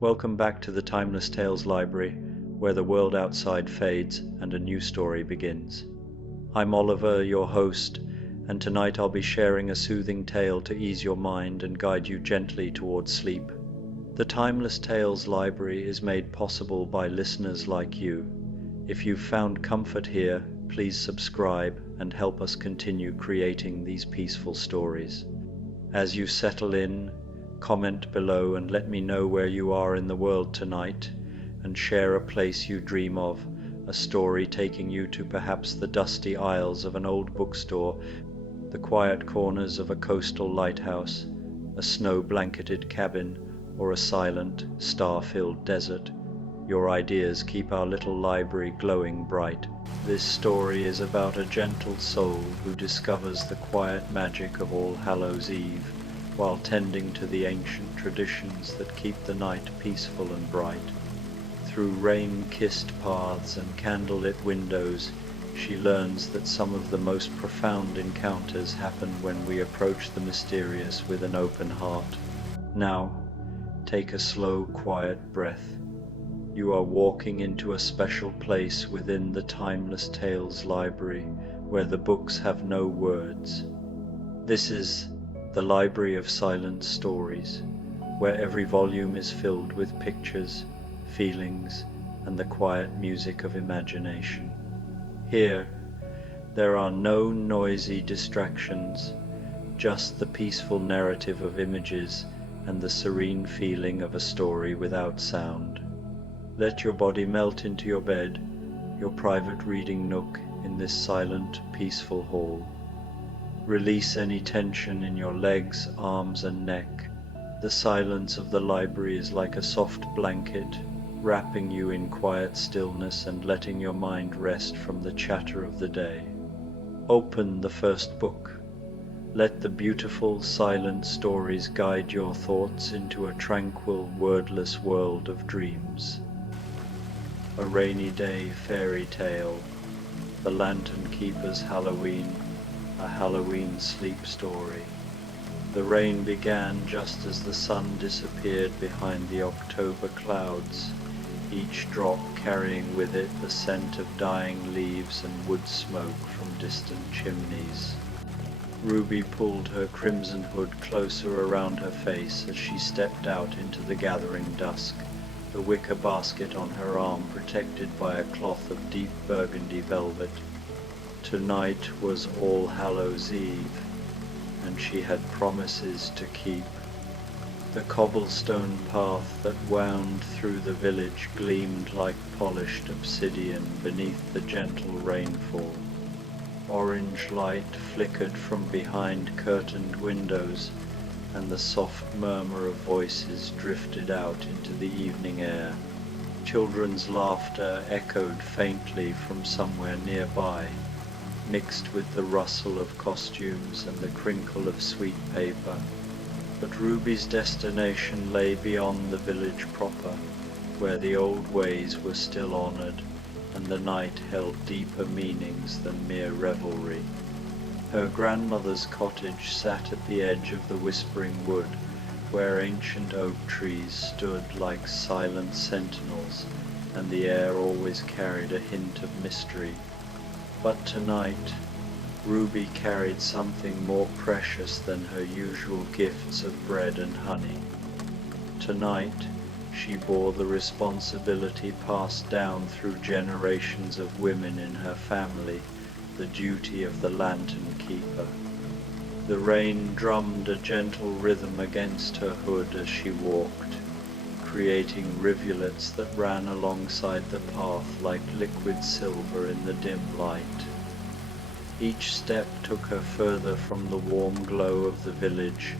Welcome back to the Timeless Tales Library, where the world outside fades and a new story begins. I'm Oliver, your host, and tonight I'll be sharing a soothing tale to ease your mind and guide you gently towards sleep. The Timeless Tales Library is made possible by listeners like you. If you've found comfort here, please subscribe and help us continue creating these peaceful stories. As you settle in, comment below and let me know where you are in the world tonight, and share a place you dream of, a story taking you to perhaps the dusty aisles of an old bookstore, the quiet corners of a coastal lighthouse, a snow-blanketed cabin, or a silent, star-filled desert. Your ideas keep our little library glowing bright. This story is about a gentle soul who discovers the quiet magic of All Hallows Eve, while tending to the ancient traditions that keep the night peaceful and bright. Through rain-kissed paths and candlelit windows, she learns that some of the most profound encounters happen when we approach the mysterious with an open heart. Now, take a slow, quiet breath. You are walking into a special place within the Timeless Tales Library, where the books have no words. This is the Library of Silent Stories, where every volume is filled with pictures, feelings, and the quiet music of imagination. Here, there are no noisy distractions, just the peaceful narrative of images and the serene feeling of a story without sound. Let your body melt into your bed, your private reading nook in this silent, peaceful hall. Release any tension in your legs, arms, and neck. The silence of the library is like a soft blanket, wrapping you in quiet stillness and letting your mind rest from the chatter of the day. Open the first book. Let the beautiful, silent stories guide your thoughts into a tranquil, wordless world of dreams. A rainy day fairy tale, the Lantern Keeper's Halloween, a Halloween sleep story. The rain began just as the sun disappeared behind the October clouds, each drop carrying with it the scent of dying leaves and wood smoke from distant chimneys. Ruby pulled her crimson hood closer around her face as she stepped out into the gathering dusk, the wicker basket on her arm protected by a cloth of deep burgundy velvet. Tonight was All Hallows Eve, and she had promises to keep. The cobblestone path that wound through the village gleamed like polished obsidian beneath the gentle rainfall. Orange light flickered from behind curtained windows, and the soft murmur of voices drifted out into the evening air. Children's laughter echoed faintly from somewhere nearby, mixed with the rustle of costumes and the crinkle of sweet paper. But Ruby's destination lay beyond the village proper, where the old ways were still honored, and the night held deeper meanings than mere revelry. Her grandmother's cottage sat at the edge of the whispering wood, where ancient oak trees stood like silent sentinels, and the air always carried a hint of mystery. But tonight, Ruby carried something more precious than her usual gifts of bread and honey. Tonight, she bore the responsibility passed down through generations of women in her family, the duty of the Lantern Keeper. The rain drummed a gentle rhythm against her hood as she walked, creating rivulets that ran alongside the path like liquid silver in the dim light. Each step took her further from the warm glow of the village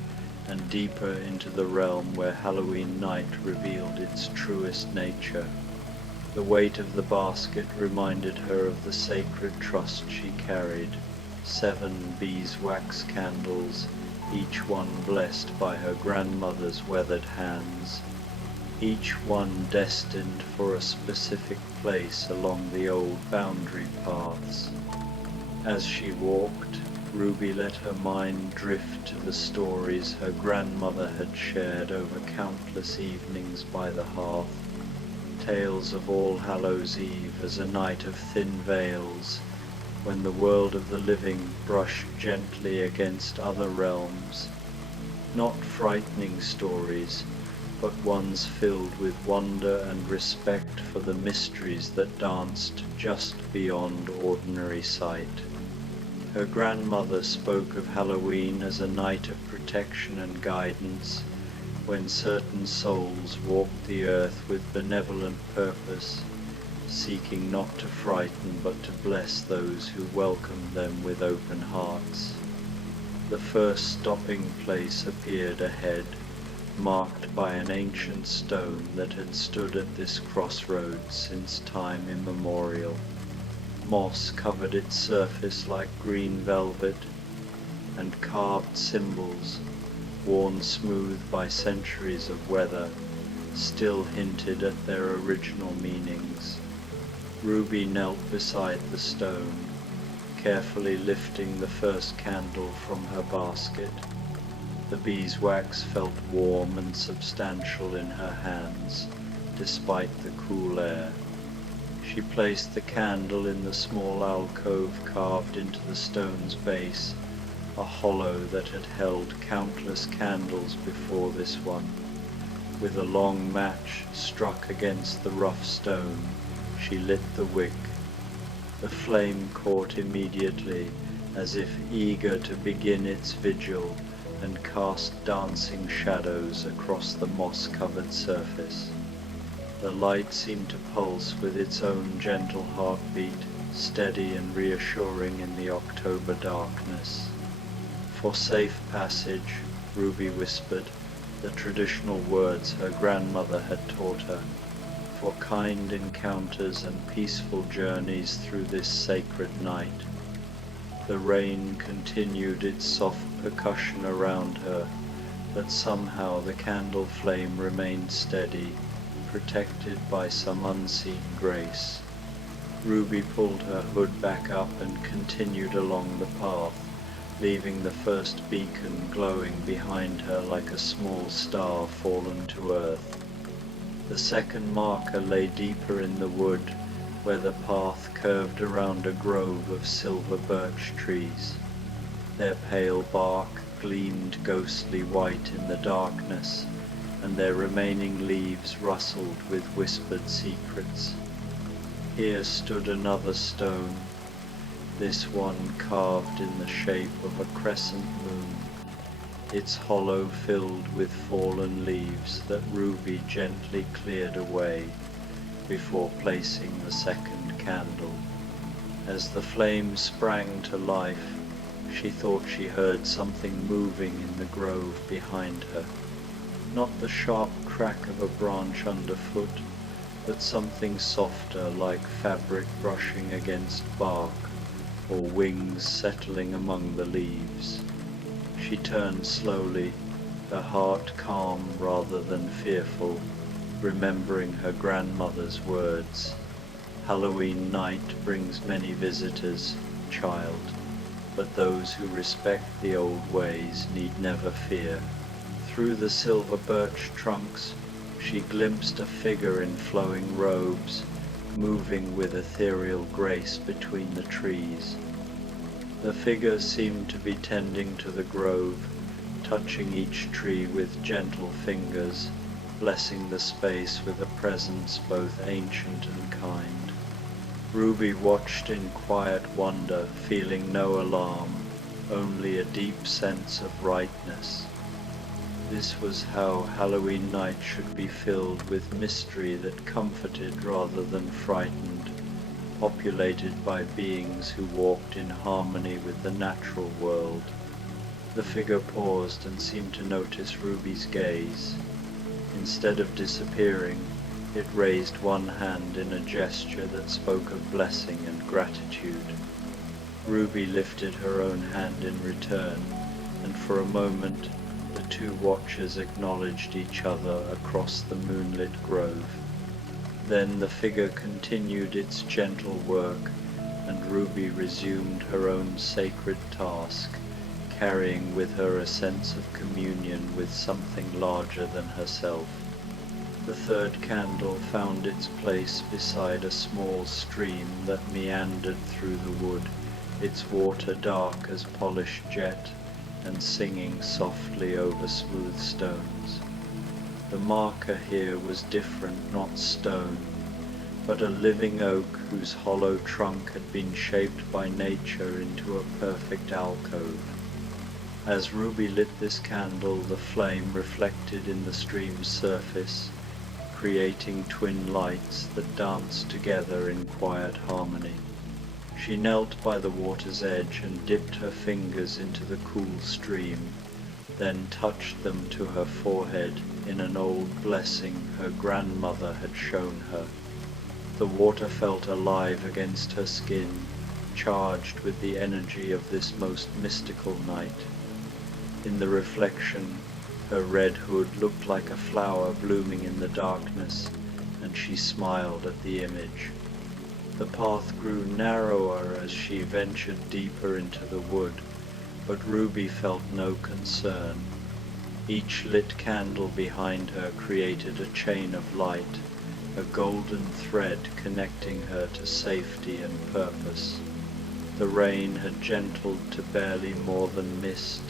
and deeper into the realm where Halloween night revealed its truest nature. The weight of the basket reminded her of the sacred trust she carried, 7 beeswax candles, each one blessed by her grandmother's weathered hands, each one destined for a specific place along the old boundary paths. As she walked, Ruby let her mind drift to the stories her grandmother had shared over countless evenings by the hearth, tales of All Hallows Eve as a night of thin veils, when the world of the living brushed gently against other realms. Not frightening stories, but ones filled with wonder and respect for the mysteries that danced just beyond ordinary sight. Her grandmother spoke of Halloween as a night of protection and guidance, when certain souls walked the earth with benevolent purpose, seeking not to frighten but to bless those who welcomed them with open hearts. The first stopping place appeared ahead, marked by an ancient stone that had stood at this crossroads since time immemorial. Moss covered its surface like green velvet, and carved symbols, worn smooth by centuries of weather, still hinted at their original meanings. Ruby knelt beside the stone, carefully lifting the first candle from her basket. The beeswax felt warm and substantial in her hands, despite the cool air. She placed the candle in the small alcove carved into the stone's base, a hollow that had held countless candles before this one. With a long match struck against the rough stone, she lit the wick. The flame caught immediately, as if eager to begin its vigil, and cast dancing shadows across the moss-covered surface. The light seemed to pulse with its own gentle heartbeat, steady and reassuring in the October darkness. For safe passage, Ruby whispered the traditional words her grandmother had taught her, for kind encounters and peaceful journeys through this sacred night. The rain continued its soft percussion around her, but somehow the candle flame remained steady, protected by some unseen grace. Ruby pulled her hood back up and continued along the path, leaving the first beacon glowing behind her like a small star fallen to earth. The second marker lay deeper in the wood, where the path curved around a grove of silver birch trees. Their pale bark gleamed ghostly white in the darkness, and their remaining leaves rustled with whispered secrets. Here stood another stone, this one carved in the shape of a crescent moon, its hollow filled with fallen leaves that Ruby gently cleared away before placing the second candle. As the flame sprang to life, she thought she heard something moving in the grove behind her. Not the sharp crack of a branch underfoot, but something softer like fabric brushing against bark, or wings settling among the leaves. She turned slowly, her heart calm rather than fearful, remembering her grandmother's words. Halloween night brings many visitors, child, but those who respect the old ways need never fear. Through the silver birch trunks, she glimpsed a figure in flowing robes, moving with ethereal grace between the trees. The figure seemed to be tending to the grove, touching each tree with gentle fingers, blessing the space with a presence both ancient and kind. Ruby watched in quiet wonder, feeling no alarm, only a deep sense of rightness. This was how Halloween night should be, filled with mystery that comforted rather than frightened, populated by beings who walked in harmony with the natural world. The figure paused and seemed to notice Ruby's gaze. Instead of disappearing, it raised one hand in a gesture that spoke of blessing and gratitude. Ruby lifted her own hand in return, and for a moment the two watchers acknowledged each other across the moonlit grove. Then the figure continued its gentle work, and Ruby resumed her own sacred task, carrying with her a sense of communion with something larger than herself. The third candle found its place beside a small stream that meandered through the wood, its water dark as polished jet and singing softly over smooth stones. The marker here was different, not stone, but a living oak whose hollow trunk had been shaped by nature into a perfect alcove. As Ruby lit this candle, the flame reflected in the stream's surface, creating twin lights that danced together in quiet harmony. She knelt by the water's edge and dipped her fingers into the cool stream, then touched them to her forehead in an old blessing her grandmother had shown her. The water felt alive against her skin, charged with the energy of this most mystical night. In the reflection, her red hood looked like a flower blooming in the darkness, and she smiled at the image. The path grew narrower as she ventured deeper into the wood, but Ruby felt no concern. Each lit candle behind her created a chain of light, a golden thread connecting her to safety and purpose. The rain had gentled to barely more than mist,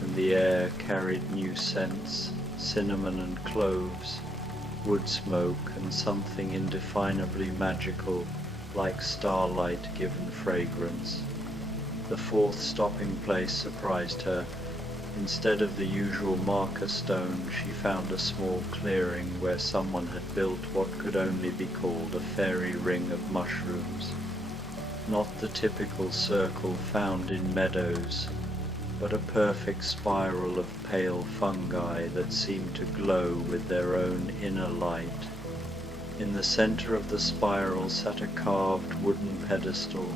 and the air carried new scents, cinnamon and cloves, wood smoke and something indefinably magical, like starlight given fragrance. The fourth stopping place surprised her. Instead of the usual marker stone, she found a small clearing where someone had built what could only be called a fairy ring of mushrooms. Not the typical circle found in meadows, but a perfect spiral of pale fungi that seemed to glow with their own inner light. In the center of the spiral sat a carved wooden pedestal,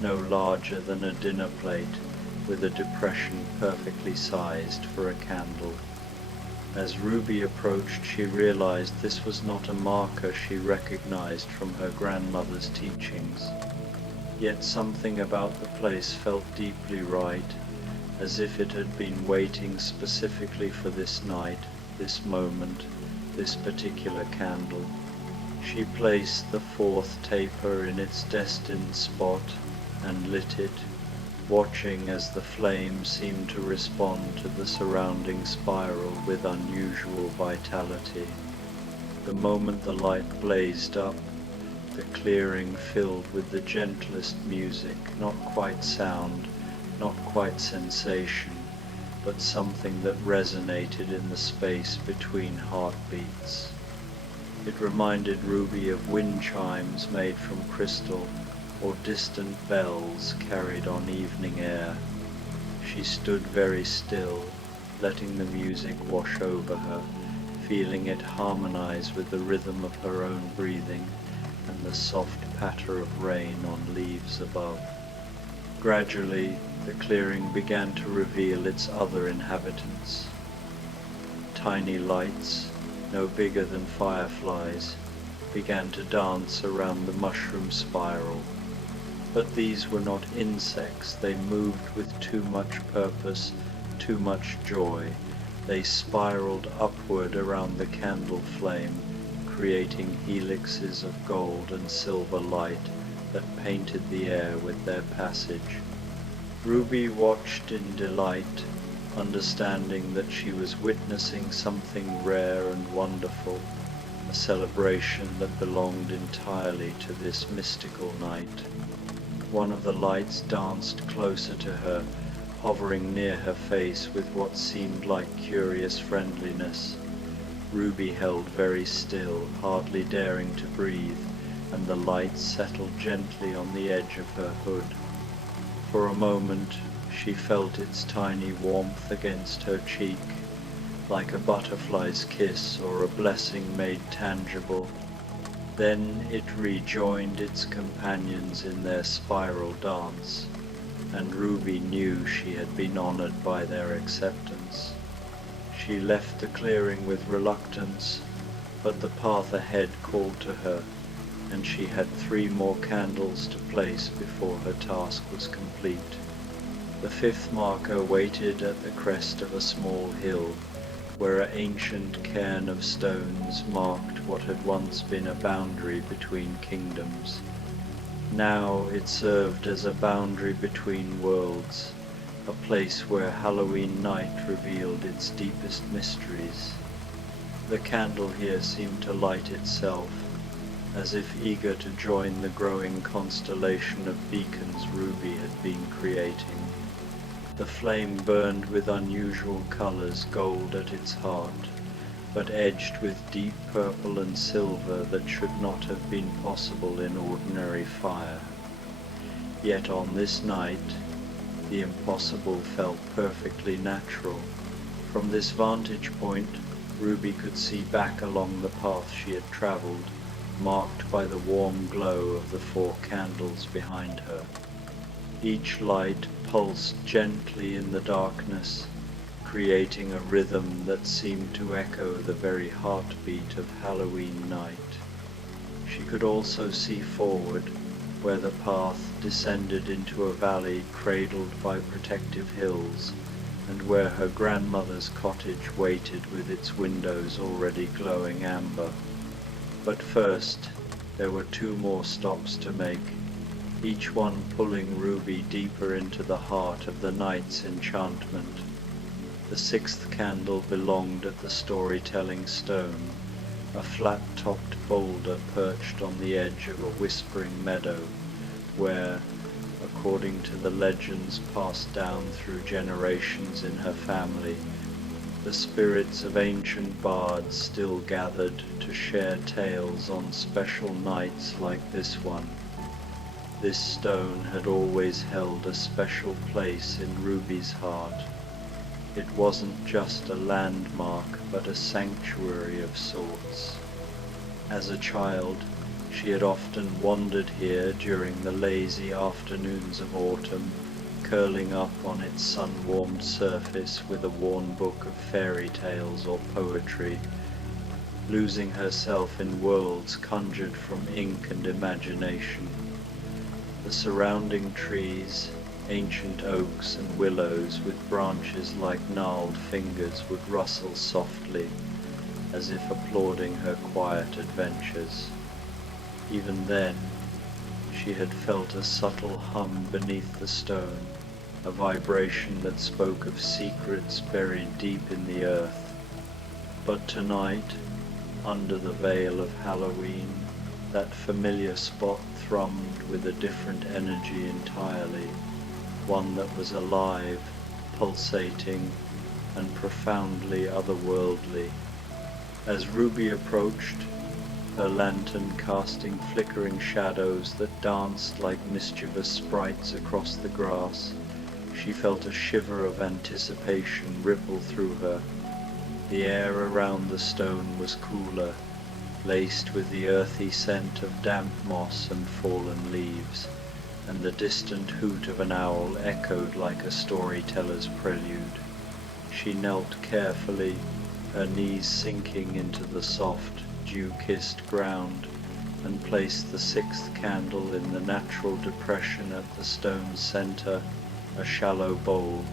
no larger than a dinner plate, with a depression perfectly sized for a candle. As Ruby approached, she realized this was not a marker she recognized from her grandmother's teachings. Yet something about the place felt deeply right, as if it had been waiting specifically for this night, this moment, this particular candle. She placed the fourth taper in its destined spot and lit it, watching as the flame seemed to respond to the surrounding spiral with unusual vitality. The moment the light blazed up, the clearing filled with the gentlest music, not quite sound, not quite sensation, but something that resonated in the space between heartbeats. It reminded Ruby of wind chimes made from crystal, or distant bells carried on evening air. She stood very still, letting the music wash over her, feeling it harmonize with the rhythm of her own breathing and the soft patter of rain on leaves above. Gradually, the clearing began to reveal its other inhabitants. Tiny lights, no bigger than fireflies, began to dance around the mushroom spiral. But these were not insects. They moved with too much purpose, too much joy. They spiraled upward around the candle flame, creating helixes of gold and silver light that painted the air with their passage. Ruby watched in delight, understanding that she was witnessing something rare and wonderful, a celebration that belonged entirely to this mystical night. One of the lights danced closer to her, hovering near her face with what seemed like curious friendliness. Ruby held very still, hardly daring to breathe, and the light settled gently on the edge of her hood. For a moment, she felt its tiny warmth against her cheek, like a butterfly's kiss or a blessing made tangible. Then it rejoined its companions in their spiral dance, and Ruby knew she had been honored by their acceptance. She left the clearing with reluctance, but the path ahead called to her, and she had 3 more candles to place before her task was complete. The 5th marker waited at the crest of a small hill, where an ancient cairn of stones marked what had once been a boundary between kingdoms. Now it served as a boundary between worlds, a place where Halloween night revealed its deepest mysteries. The candle here seemed to light itself, as if eager to join the growing constellation of beacons Ruby had been creating. The flame burned with unusual colors, gold at its heart, but edged with deep purple and silver that should not have been possible in ordinary fire. Yet on this night, the impossible felt perfectly natural. From this vantage point, Ruby could see back along the path she had traveled, marked by the warm glow of the 4 candles behind her. Each light pulsed gently in the darkness, creating a rhythm that seemed to echo the very heartbeat of Halloween night. She could also see forward, where the path descended into a valley cradled by protective hills, and where her grandmother's cottage waited with its windows already glowing amber. But first, there were 2 more stops to make, each one pulling Ruby deeper into the heart of the night's enchantment. The 6th candle belonged at the storytelling stone, a flat-topped boulder perched on the edge of a whispering meadow, where, according to the legends passed down through generations in her family, the spirits of ancient bards still gathered to share tales on special nights like this one. This stone had always held a special place in Ruby's heart. It wasn't just a landmark, but a sanctuary of sorts. As a child, she had often wandered here during the lazy afternoons of autumn, curling up on its sun-warmed surface with a worn book of fairy tales or poetry, losing herself in worlds conjured from ink and imagination. The surrounding trees, ancient oaks and willows with branches like gnarled fingers, would rustle softly, as if applauding her quiet adventures. Even then, she had felt a subtle hum beneath the stone, a vibration that spoke of secrets buried deep in the earth. But tonight, under the veil of Halloween, that familiar spot thrummed with a different energy entirely, one that was alive, pulsating, and profoundly otherworldly. As Ruby approached, her lantern casting flickering shadows that danced like mischievous sprites across the grass, she felt a shiver of anticipation ripple through her. The air around the stone was cooler, laced with the earthy scent of damp moss and fallen leaves, and the distant hoot of an owl echoed like a storyteller's prelude. She knelt carefully, her knees sinking into the soft, dew-kissed ground, and placed the 6th candle in the natural depression at the stone's center, a shallow bowl,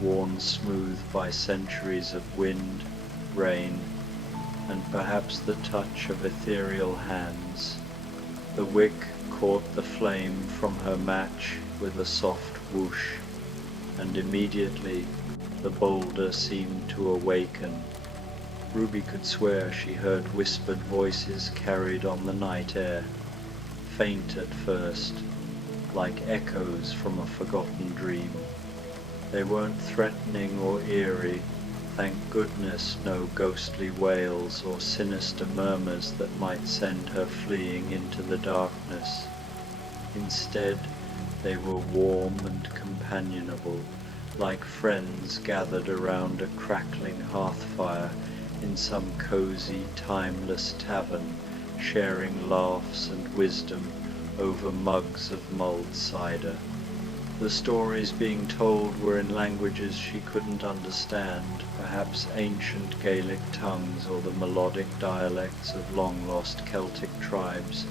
worn smooth by centuries of wind, rain, and perhaps the touch of ethereal hands. The wick caught the flame from her match with a soft whoosh, and immediately the boulder seemed to awaken. Ruby could swear she heard whispered voices carried on the night air, faint at first, like echoes from a forgotten dream. They weren't threatening or eerie, thank goodness, no ghostly wails or sinister murmurs that might send her fleeing into the darkness. Instead, they were warm and companionable, like friends gathered around a crackling hearth fire in some cozy, timeless tavern, sharing laughs and wisdom over mugs of mulled cider. The stories being told were in languages she couldn't understand, perhaps ancient Gaelic tongues or the melodic dialects of long-lost Celtic tribes,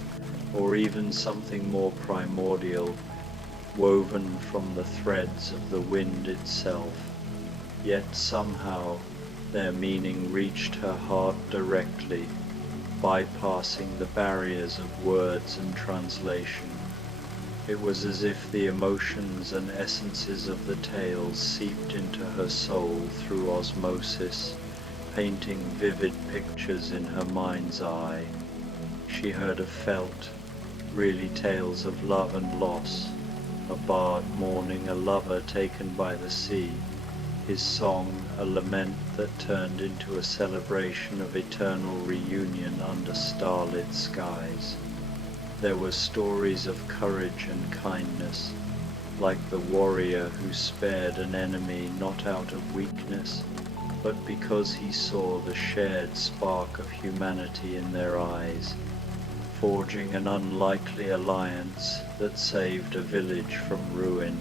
or even something more primordial, woven from the threads of the wind itself. Yet somehow their meaning reached her heart directly, bypassing the barriers of words and translation. It was as if the emotions and essences of the tales seeped into her soul through osmosis, painting vivid pictures in her mind's eye. She heard of felt, really tales of love and loss, a bard mourning a lover taken by the sea, his song a lament that turned into a celebration of eternal reunion under starlit skies. There were stories of courage and kindness, like the warrior who spared an enemy not out of weakness, but because he saw the shared spark of humanity in their eyes, forging an unlikely alliance that saved a village from ruin.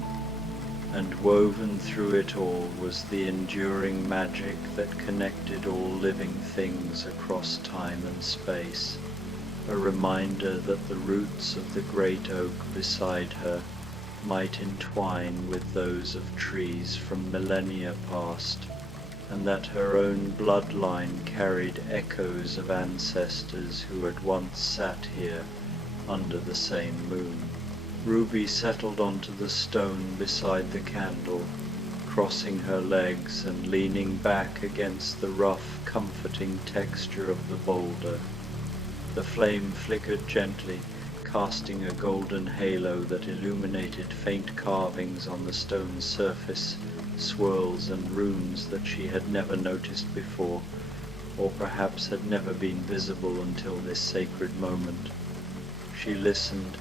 And woven through it all was the enduring magic that connected all living things across time and space, a reminder that the roots of the great oak beside her might entwine with those of trees from millennia past, and that her own bloodline carried echoes of ancestors who had once sat here under the same moon. Ruby settled onto the stone beside the candle, crossing her legs and leaning back against the rough, comforting texture of the boulder. The flame flickered gently, casting a golden halo that illuminated faint carvings on the stone's surface, swirls and runes that she had never noticed before, or perhaps had never been visible until this sacred moment. She listened,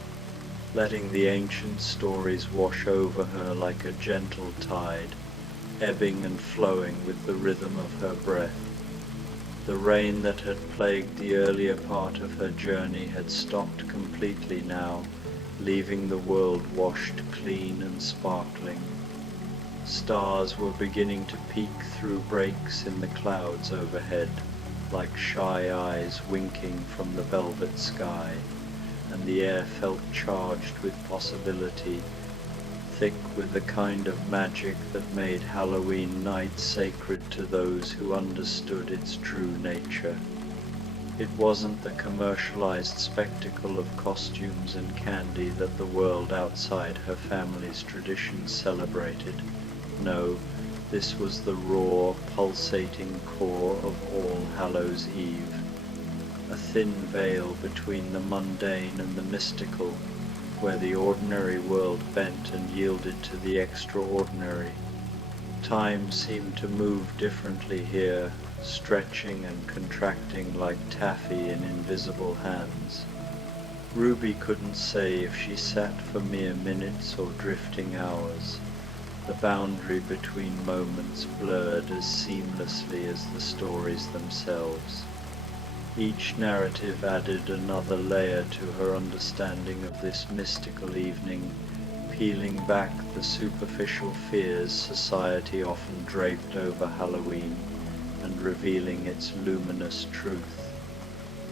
letting the ancient stories wash over her like a gentle tide, ebbing and flowing with the rhythm of her breath. The rain that had plagued the earlier part of her journey had stopped completely now, leaving the world washed clean and sparkling. Stars were beginning to peek through breaks in the clouds overhead, like shy eyes winking from the velvet sky, and the air felt charged with possibility, thick with the kind of magic that made Halloween night sacred to those who understood its true nature. It wasn't the commercialized spectacle of costumes and candy that the world outside her family's traditions celebrated. No, this was the raw, pulsating core of All Hallows Eve, a thin veil between the mundane and the mystical, where the ordinary world bent and yielded to the extraordinary. Time seemed to move differently here, stretching and contracting like taffy in invisible hands. Ruby couldn't say if she sat for mere minutes or drifting hours. The boundary between moments blurred as seamlessly as the stories themselves. Each narrative added another layer to her understanding of this mystical evening, peeling back the superficial fears society often draped over Halloween and revealing its luminous truth.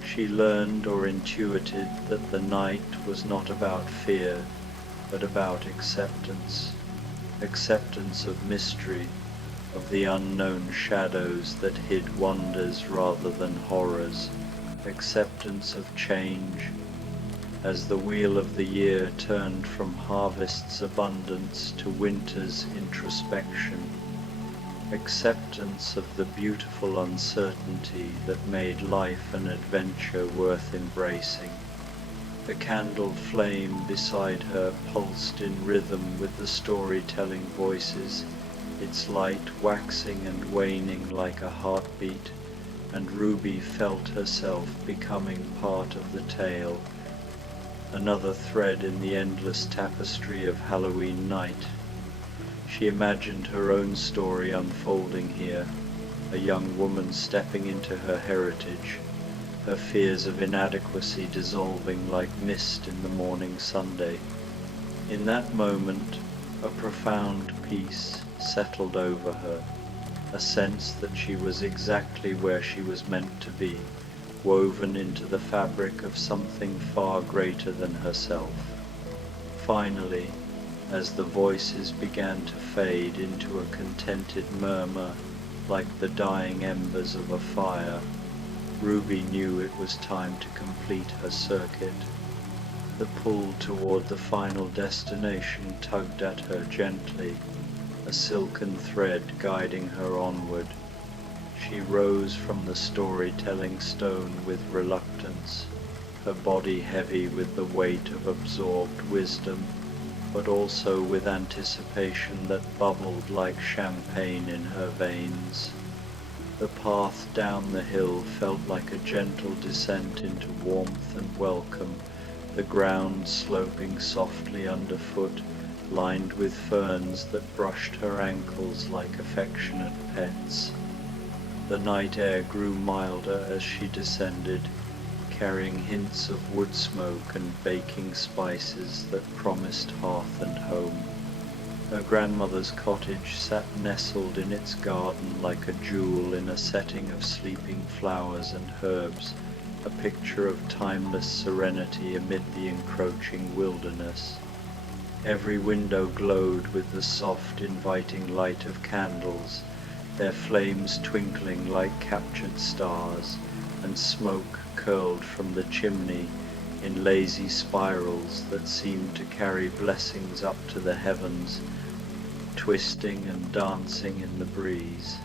She learned or intuited that the night was not about fear, but about acceptance. Acceptance of mystery, of the unknown shadows that hid wonders rather than horrors, acceptance of change, as the wheel of the year turned from harvest's abundance to winter's introspection, acceptance of the beautiful uncertainty that made life an adventure worth embracing. The candle flame beside her pulsed in rhythm with the storytelling voices, its light waxing and waning like a heartbeat, and Ruby felt herself becoming part of the tale, another thread in the endless tapestry of Halloween night. She imagined her own story unfolding here, a young woman stepping into her heritage, her fears of inadequacy dissolving like mist in the morning Sunday. In that moment, a profound peace settled over her, a sense that she was exactly where she was meant to be, woven into the fabric of something far greater than herself. Finally, as the voices began to fade into a contented murmur like the dying embers of a fire, Ruby knew it was time to complete her circuit. The pull toward the final destination tugged at her gently, a silken thread guiding her onward. She rose from the storytelling stone with reluctance, her body heavy with the weight of absorbed wisdom, but also with anticipation that bubbled like champagne in her veins. The path down the hill felt like a gentle descent into warmth and welcome, the ground sloping softly underfoot, lined with ferns that brushed her ankles like affectionate pets. The night air grew milder as she descended, carrying hints of wood smoke and baking spices that promised hearth and home. Her grandmother's cottage sat nestled in its garden like a jewel in a setting of sleeping flowers and herbs, a picture of timeless serenity amid the encroaching wilderness. Every window glowed with the soft, inviting light of candles, their flames twinkling like captured stars, and smoke curled from the chimney in lazy spirals that seemed to carry blessings up to the heavens, twisting and dancing in the breeze.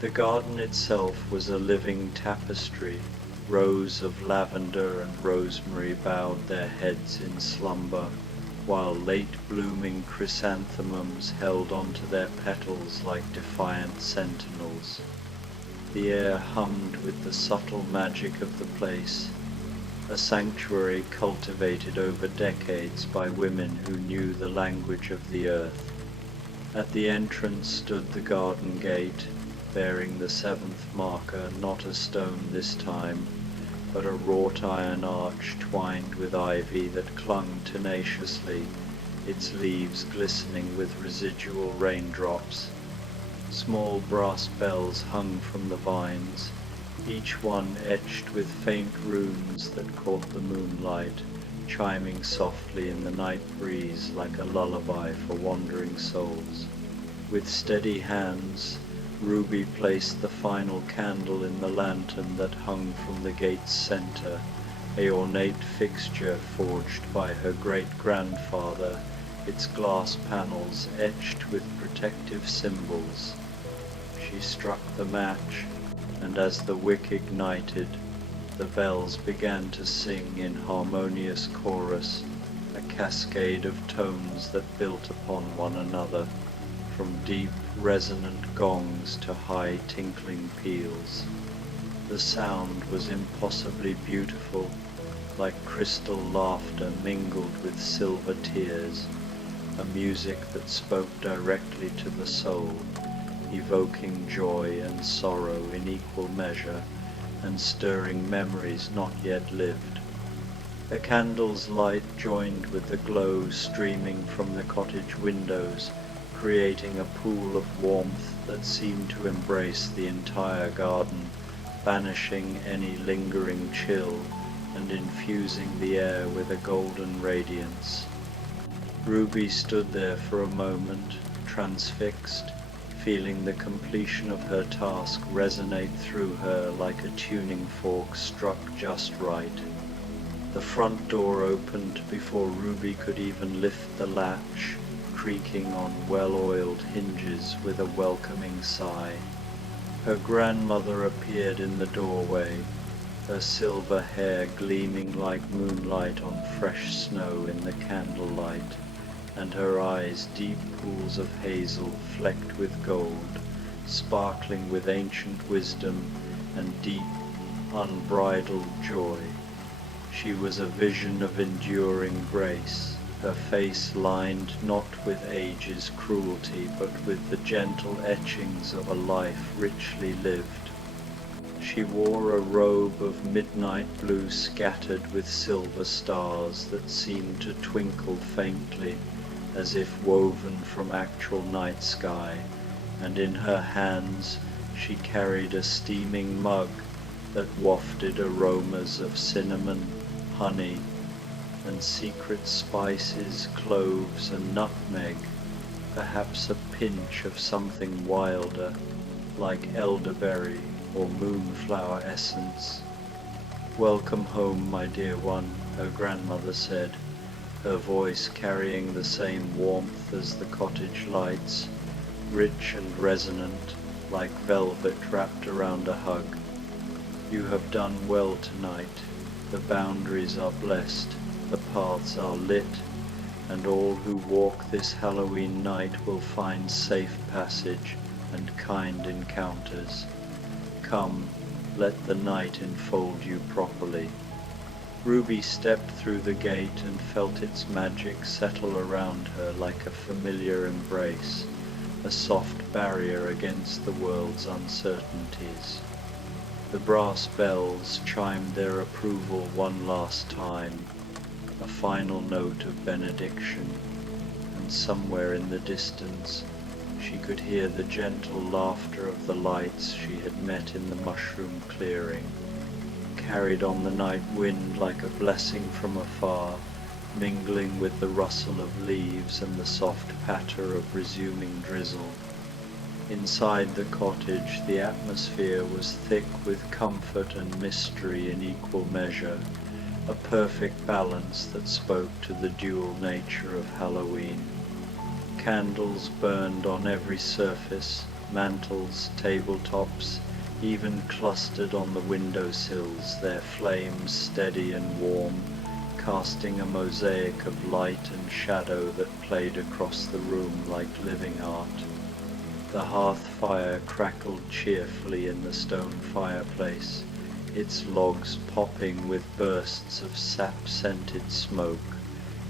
The garden itself was a living tapestry. Rows of lavender and rosemary bowed their heads in slumber, while late-blooming chrysanthemums held onto their petals like defiant sentinels. The air hummed with the subtle magic of the place, a sanctuary cultivated over decades by women who knew the language of the earth. At the entrance stood the garden gate, bearing the seventh marker, not a stone this time, but a wrought iron arch twined with ivy that clung tenaciously, its leaves glistening with residual raindrops. Small brass bells hung from the vines, each one etched with faint runes that caught the moonlight, chiming softly in the night breeze like a lullaby for wandering souls. With steady hands, Ruby placed the final candle in the lantern that hung from the gate's center, a ornate fixture forged by her great-grandfather, its glass panels etched with protective symbols. She struck the match, and as the wick ignited, the bells began to sing in harmonious chorus, a cascade of tones that built upon one another, from deep, resonant gongs to high, tinkling peals. The sound was impossibly beautiful, like crystal laughter mingled with silver tears, a music that spoke directly to the soul, evoking joy and sorrow in equal measure, and stirring memories not yet lived. A candle's light joined with the glow streaming from the cottage windows, creating a pool of warmth that seemed to embrace the entire garden, banishing any lingering chill and infusing the air with a golden radiance. Ruby stood there for a moment, transfixed, feeling the completion of her task resonate through her like a tuning fork struck just right. The front door opened before Ruby could even lift the latch, creaking on well-oiled hinges with a welcoming sigh. Her grandmother appeared in the doorway, her silver hair gleaming like moonlight on fresh snow in the candlelight, and her eyes deep pools of hazel flecked with gold, sparkling with ancient wisdom and deep, unbridled joy. She was a vision of enduring grace, her face lined not with age's cruelty, but with the gentle etchings of a life richly lived. She wore a robe of midnight blue scattered with silver stars that seemed to twinkle faintly, as if woven from actual night sky, and in her hands she carried a steaming mug that wafted aromas of cinnamon, honey, and secret spices, cloves and nutmeg, perhaps a pinch of something wilder, like elderberry or moonflower essence. "Welcome home, my dear one," her grandmother said, her voice carrying the same warmth as the cottage lights, rich and resonant, like velvet wrapped around a hug. "You have done well tonight. The boundaries are blessed, the paths are lit, and all who walk this Halloween night will find safe passage and kind encounters. Come, let the night enfold you properly." Ruby stepped through the gate and felt its magic settle around her like a familiar embrace, a soft barrier against the world's uncertainties. The brass bells chimed their approval one last time, a final note of benediction, and somewhere in the distance she could hear the gentle laughter of the lights she had met in the mushroom clearing, carried on the night wind like a blessing from afar, mingling with the rustle of leaves and the soft patter of resuming drizzle. Inside the cottage the atmosphere was thick with comfort and mystery in equal measure, a perfect balance that spoke to the dual nature of Halloween. Candles burned on every surface, mantels, tabletops, even clustered on the windowsills, their flames steady and warm, casting a mosaic of light and shadow that played across the room like living art. The hearth fire crackled cheerfully in the stone fireplace, its logs popping with bursts of sap-scented smoke,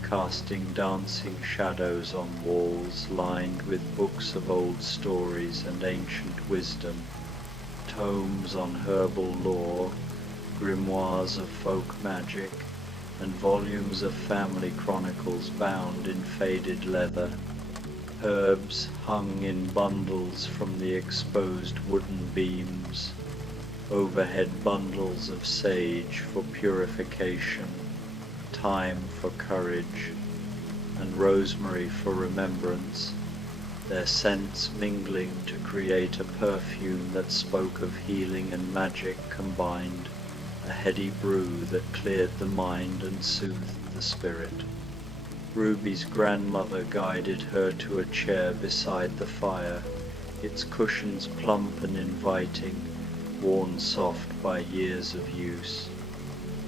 casting dancing shadows on walls lined with books of old stories and ancient wisdom, tomes on herbal lore, grimoires of folk magic, and volumes of family chronicles bound in faded leather. Herbs hung in bundles from the exposed wooden beams, overhead bundles of sage for purification, thyme for courage, and rosemary for remembrance, their scents mingling to create a perfume that spoke of healing and magic combined, a heady brew that cleared the mind and soothed the spirit. Ruby's grandmother guided her to a chair beside the fire, its cushions plump and inviting, worn soft by years of use.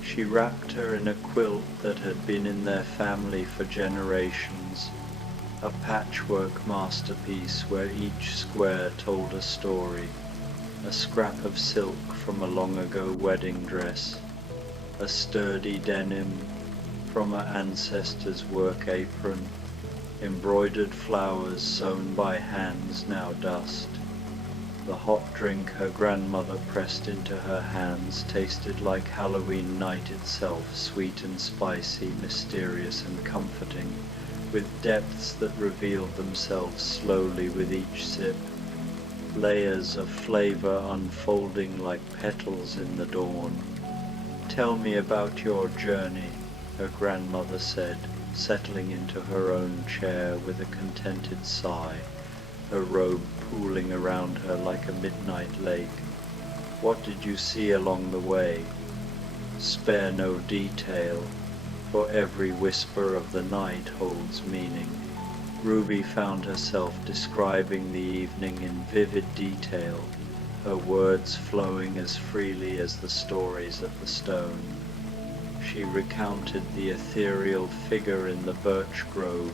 She wrapped her in a quilt that had been in their family for generations, a patchwork masterpiece where each square told a story, a scrap of silk from a long-ago wedding dress, a sturdy denim from her ancestor's work apron, embroidered flowers sewn by hands now dust. The hot drink her grandmother pressed into her hands tasted like Halloween night itself, sweet and spicy, mysterious and comforting, with depths that revealed themselves slowly with each sip, layers of flavor unfolding like petals in the dawn. "Tell me about your journey," her grandmother said, settling into her own chair with a contented sigh, her robe pooling around her like a midnight lake. "What did you see along the way? Spare no detail, for every whisper of the night holds meaning." Ruby found herself describing the evening in vivid detail, her words flowing as freely as the stories at the stone. She recounted the ethereal figure in the birch grove,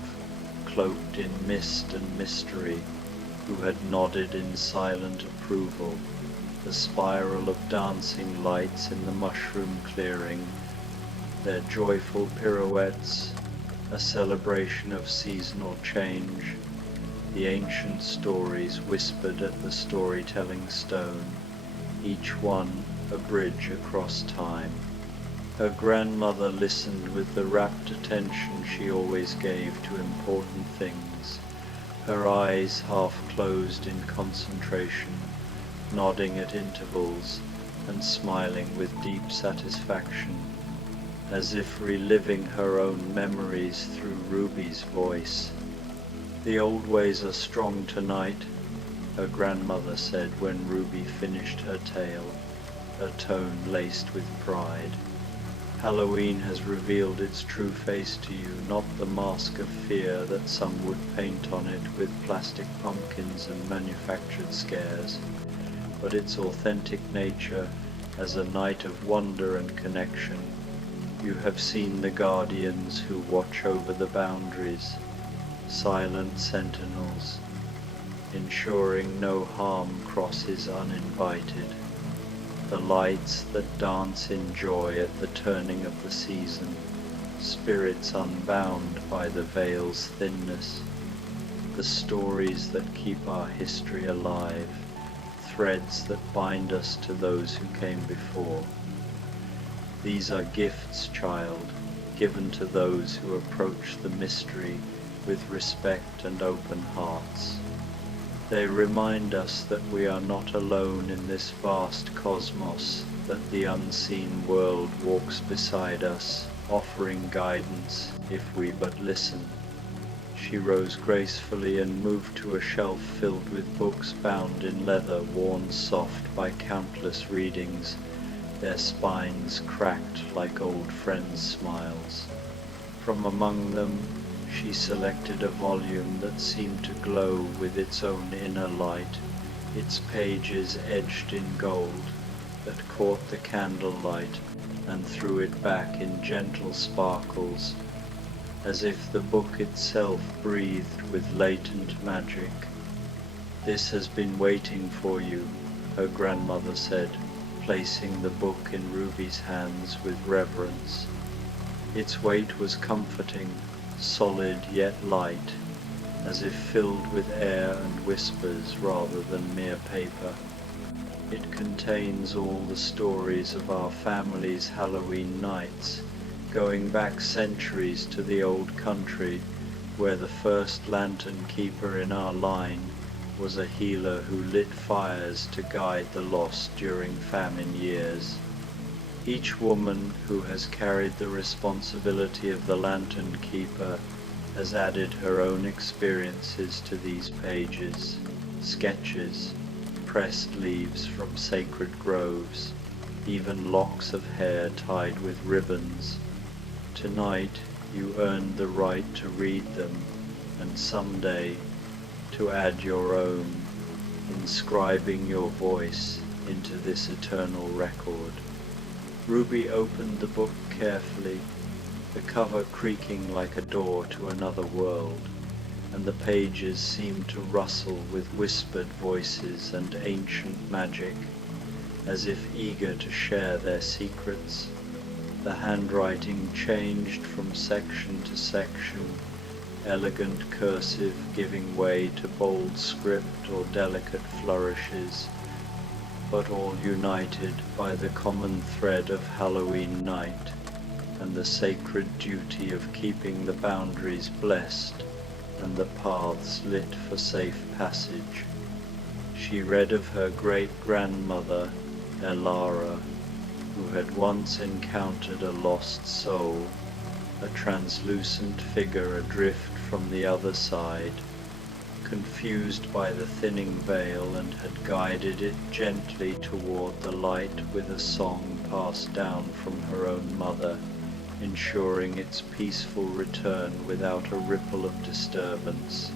cloaked in mist and mystery, who had nodded in silent approval, the spiral of dancing lights in the mushroom clearing, their joyful pirouettes, a celebration of seasonal change, the ancient stories whispered at the storytelling stone, each one a bridge across time. Her grandmother listened with the rapt attention she always gave to important things, her eyes half closed in concentration, nodding at intervals, and smiling with deep satisfaction, as if reliving her own memories through Ruby's voice. "The old ways are strong tonight," her grandmother said when Ruby finished her tale, her tone laced with pride. "Halloween has revealed its true face to you, not the mask of fear that some would paint on it with plastic pumpkins and manufactured scares, but its authentic nature as a night of wonder and connection. You have seen the guardians who watch over the boundaries, silent sentinels, ensuring no harm crosses uninvited. The lights that dance in joy at the turning of the season, spirits unbound by the veil's thinness, the stories that keep our history alive, threads that bind us to those who came before. These are gifts, child, given to those who approach the mystery with respect and open hearts. They remind us that we are not alone in this vast cosmos, that the unseen world walks beside us, offering guidance if we but listen." She rose gracefully and moved to a shelf filled with books bound in leather worn soft by countless readings, their spines cracked like old friends' smiles. From among them she selected a volume that seemed to glow with its own inner light, its pages edged in gold, that caught the candlelight and threw it back in gentle sparkles, as if the book itself breathed with latent magic. "This has been waiting for you," her grandmother said, placing the book in Ruby's hands with reverence. Its weight was comforting, solid yet light, as if filled with air and whispers rather than mere paper. It contains all the stories of our family's Halloween nights, going back centuries to the old country, where the first lantern keeper in our line was a healer who lit fires to guide the lost during famine years. Each woman who has carried the responsibility of the lantern keeper has added her own experiences to these pages, sketches, pressed leaves from sacred groves, even locks of hair tied with ribbons. Tonight you earned the right to read them, and someday to add your own, inscribing your voice into this eternal record. Ruby opened the book carefully, the cover creaking like a door to another world, and the pages seemed to rustle with whispered voices and ancient magic, as if eager to share their secrets. The handwriting changed from section to section, elegant cursive giving way to bold script or delicate flourishes, but all united by the common thread of Halloween night and the sacred duty of keeping the boundaries blessed and the paths lit for safe passage. She read of her great-grandmother, Elara, who had once encountered a lost soul, a translucent figure adrift from the other side, confused by the thinning veil, and had guided it gently toward the light with a song passed down from her own mother, ensuring its peaceful return without a ripple of disturbance.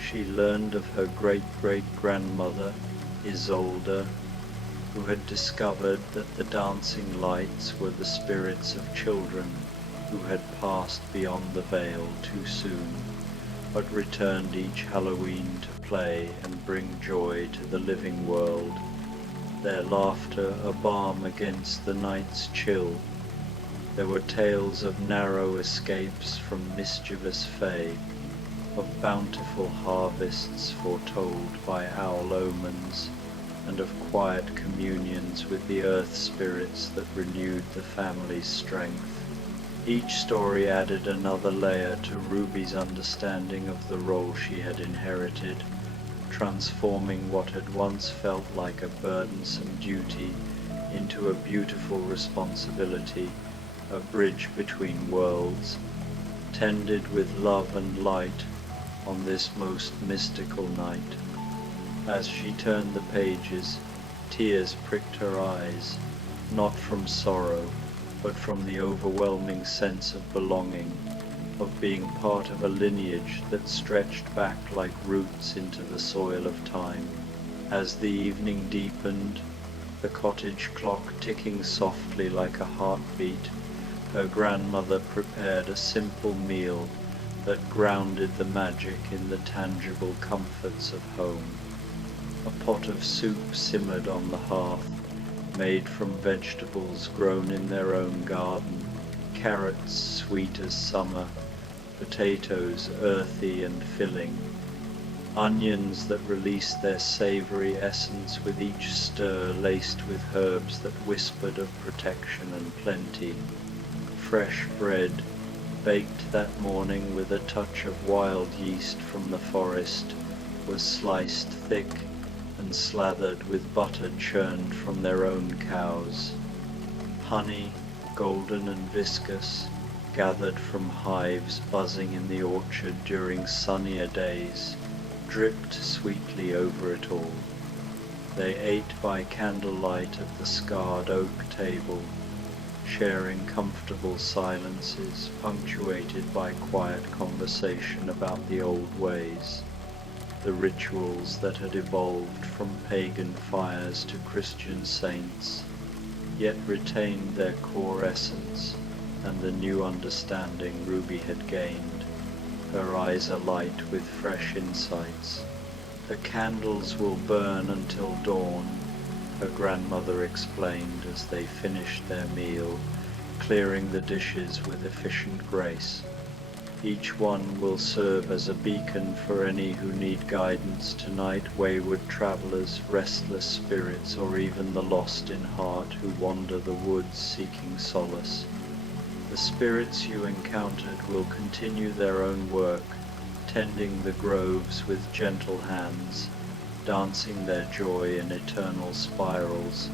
She learned of her great-great-grandmother, Isolde, who had discovered that the dancing lights were the spirits of children who had passed beyond the veil too soon, but returned each Halloween to play and bring joy to the living world, their laughter a balm against the night's chill. There were tales of narrow escapes from mischievous fae, of bountiful harvests foretold by owl omens, and of quiet communions with the earth spirits that renewed the family's strength. Each story added another layer to Ruby's understanding of the role she had inherited, transforming what had once felt like a burdensome duty into a beautiful responsibility, a bridge between worlds, tended with love and light on this most mystical night. As she turned the pages, tears pricked her eyes, not from sorrow, but from the overwhelming sense of belonging, of being part of a lineage that stretched back like roots into the soil of time. As the evening deepened, the cottage clock ticking softly like a heartbeat, her grandmother prepared a simple meal that grounded the magic in the tangible comforts of home. A pot of soup simmered on the hearth, made from vegetables grown in their own garden, carrots sweet as summer, potatoes earthy and filling, onions that released their savory essence with each stir laced with herbs that whispered of protection and plenty, fresh bread, baked that morning with a touch of wild yeast from the forest, was sliced thick and slathered with butter churned from their own cows. Honey, golden and viscous, gathered from hives buzzing in the orchard during sunnier days, dripped sweetly over it all. They ate by candlelight at the scarred oak table, sharing comfortable silences punctuated by quiet conversation about the old ways, the rituals that had evolved from pagan fires to Christian saints, yet retained their core essence and the new understanding Ruby had gained, her eyes alight with fresh insights. The candles will burn until dawn, her grandmother explained as they finished their meal, clearing the dishes with efficient grace. Each one will serve as a beacon for any who need guidance tonight, wayward travelers, restless spirits, or even the lost in heart who wander the woods seeking solace. The spirits you encountered will continue their own work, tending the groves with gentle hands, dancing their joy in eternal spirals,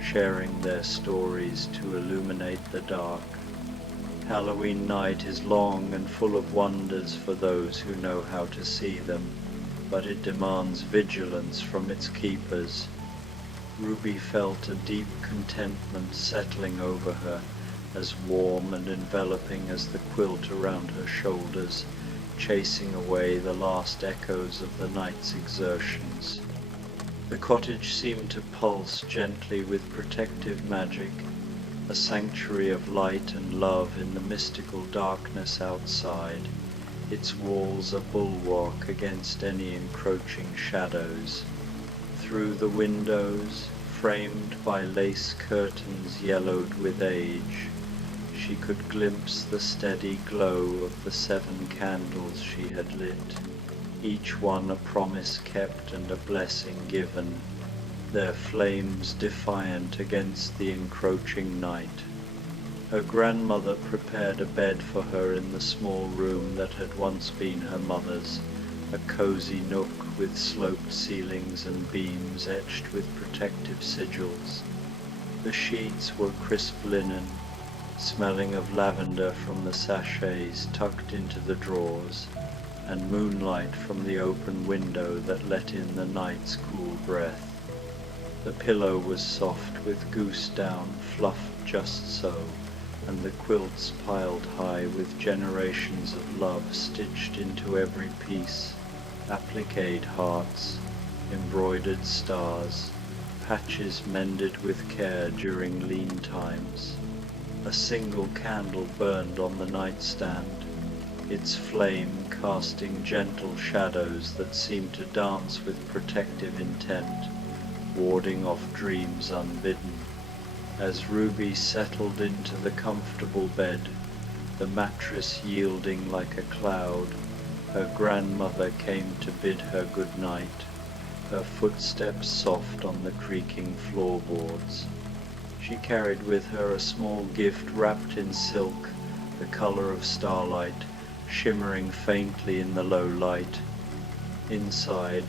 sharing their stories to illuminate the dark. Halloween night is long and full of wonders for those who know how to see them, but it demands vigilance from its keepers. Ruby felt a deep contentment settling over her, as warm and enveloping as the quilt around her shoulders, chasing away the last echoes of the night's exertions. The cottage seemed to pulse gently with protective magic, a sanctuary of light and love in the mystical darkness outside, its walls a bulwark against any encroaching shadows. Through the windows, framed by lace curtains yellowed with age, she could glimpse the steady glow of the 7 candles she had lit, each one a promise kept and a blessing given, their flames defiant against the encroaching night. Her grandmother prepared a bed for her in the small room that had once been her mother's, a cozy nook with sloped ceilings and beams etched with protective sigils. The sheets were crisp linen, smelling of lavender from the sachets tucked into the drawers, and moonlight from the open window that let in the night's cool breath. The pillow was soft with goose down fluffed just so, and the quilts piled high with generations of love stitched into every piece, appliqued hearts, embroidered stars, patches mended with care during lean times. A single candle burned on the nightstand, its flame casting gentle shadows that seemed to dance with protective intent, warding off dreams unbidden. As Ruby settled into the comfortable bed, the mattress yielding like a cloud, her grandmother came to bid her good night, her footsteps soft on the creaking floorboards. She carried with her a small gift wrapped in silk, the color of starlight, shimmering faintly in the low light. Inside,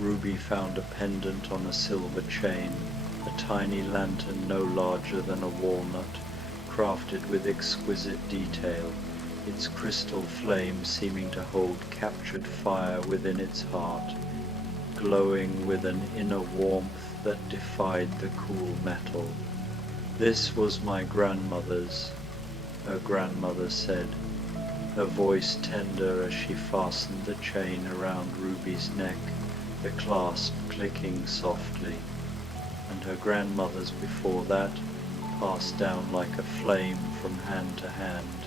Ruby found a pendant on a silver chain, a tiny lantern no larger than a walnut, crafted with exquisite detail, its crystal flame seeming to hold captured fire within its heart, glowing with an inner warmth that defied the cool metal. "This was my grandmother's," her grandmother said, her voice tender as she fastened the chain around Ruby's neck, the clasp clicking softly. And her grandmother's before that, passed down like a flame from hand to hand.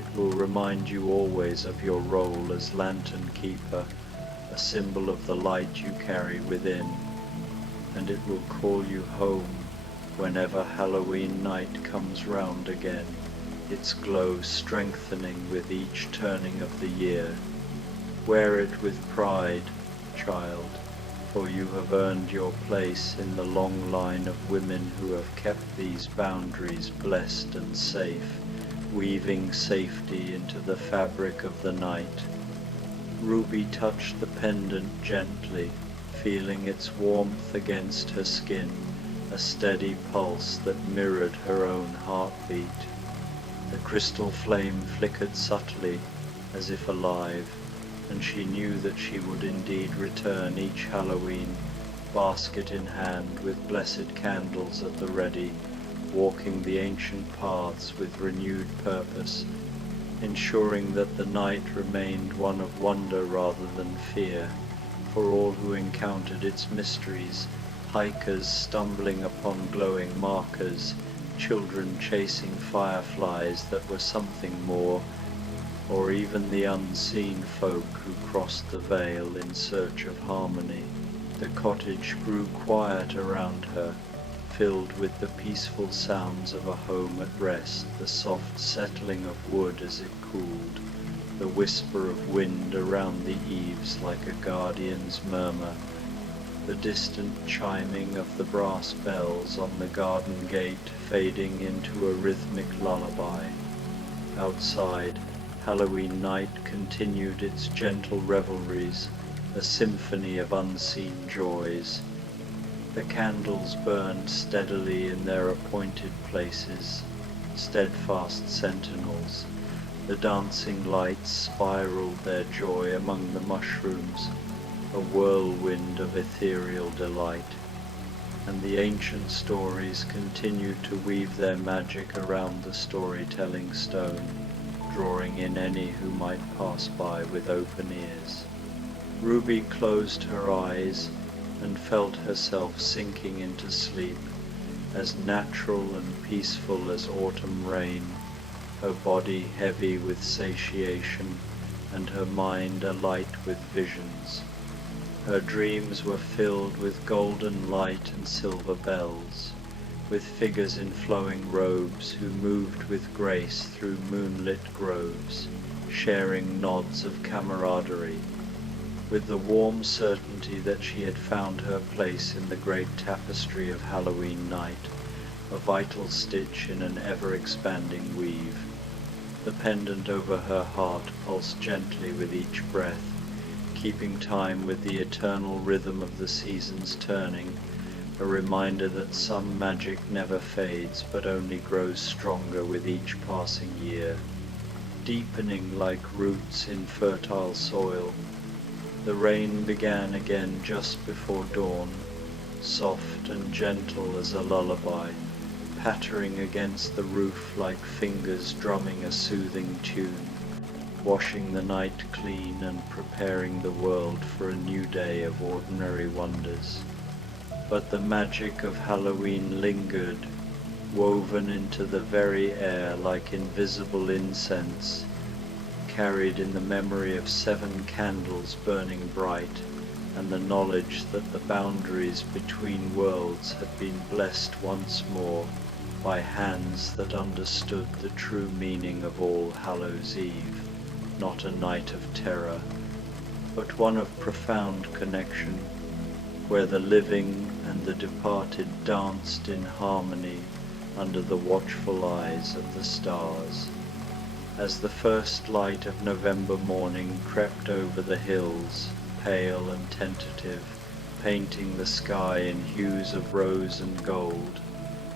It will remind you always of your role as lantern keeper, a symbol of the light you carry within, and it will call you home whenever Halloween night comes round again, its glow strengthening with each turning of the year. Wear it with pride, child, for you have earned your place in the long line of women who have kept these boundaries blessed and safe, weaving safety into the fabric of the night. Ruby touched the pendant gently, feeling its warmth against her skin, a steady pulse that mirrored her own heartbeat. The crystal flame flickered subtly, as if alive, and she knew that she would indeed return each Halloween, basket in hand with blessed candles at the ready, walking the ancient paths with renewed purpose, ensuring that the night remained one of wonder rather than fear, for all who encountered its mysteries, hikers stumbling upon glowing markers, children chasing fireflies that were something more, or even the unseen folk who crossed the veil in search of harmony. The cottage grew quiet around her, filled with the peaceful sounds of a home at rest, the soft settling of wood as it cooled, the whisper of wind around the eaves like a guardian's murmur, the distant chiming of the brass bells on the garden gate fading into a rhythmic lullaby. Outside, Halloween night continued its gentle revelries, a symphony of unseen joys. The candles burned steadily in their appointed places, steadfast sentinels. The dancing lights spiraled their joy among the mushrooms, a whirlwind of ethereal delight. And the ancient stories continued to weave their magic around the storytelling stone, drawing in any who might pass by with open ears. Ruby closed her eyes and felt herself sinking into sleep, as natural and peaceful as autumn rain, her body heavy with satiation and her mind alight with visions. Her dreams were filled with golden light and silver bells, with figures in flowing robes who moved with grace through moonlit groves, sharing nods of camaraderie, with the warm certainty that she had found her place in the great tapestry of Halloween night, a vital stitch in an ever-expanding weave. The pendant over her heart pulsed gently with each breath, keeping time with the eternal rhythm of the seasons turning, a reminder that some magic never fades but only grows stronger with each passing year, deepening like roots in fertile soil. The rain began again just before dawn, soft and gentle as a lullaby, pattering against the roof like fingers drumming a soothing tune, washing the night clean and preparing the world for a new day of ordinary wonders. But the magic of Halloween lingered, woven into the very air like invisible incense, carried in the memory of 7 candles burning bright, and the knowledge that the boundaries between worlds had been blessed once more by hands that understood the true meaning of All Hallows Eve, not a night of terror, but one of profound connection, where the living and the departed danced in harmony under the watchful eyes of the stars. As the first light of November morning crept over the hills, pale and tentative, painting the sky in hues of rose and gold.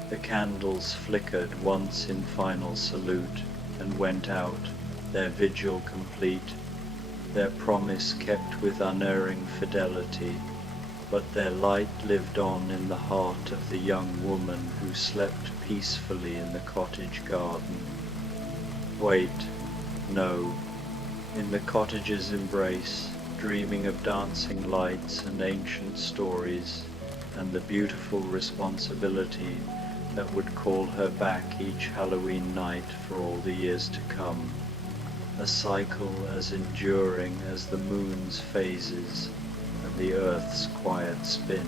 The candles flickered once in final salute and went out, their vigil complete, their promise kept with unerring fidelity, but their light lived on in the heart of the young woman who slept peacefully in the cottage garden. Wait, no, in the cottage's embrace, dreaming of dancing lights and ancient stories, and the beautiful responsibility that would call her back each Halloween night for all the years to come, a cycle as enduring as the moon's phases and the earth's quiet spin.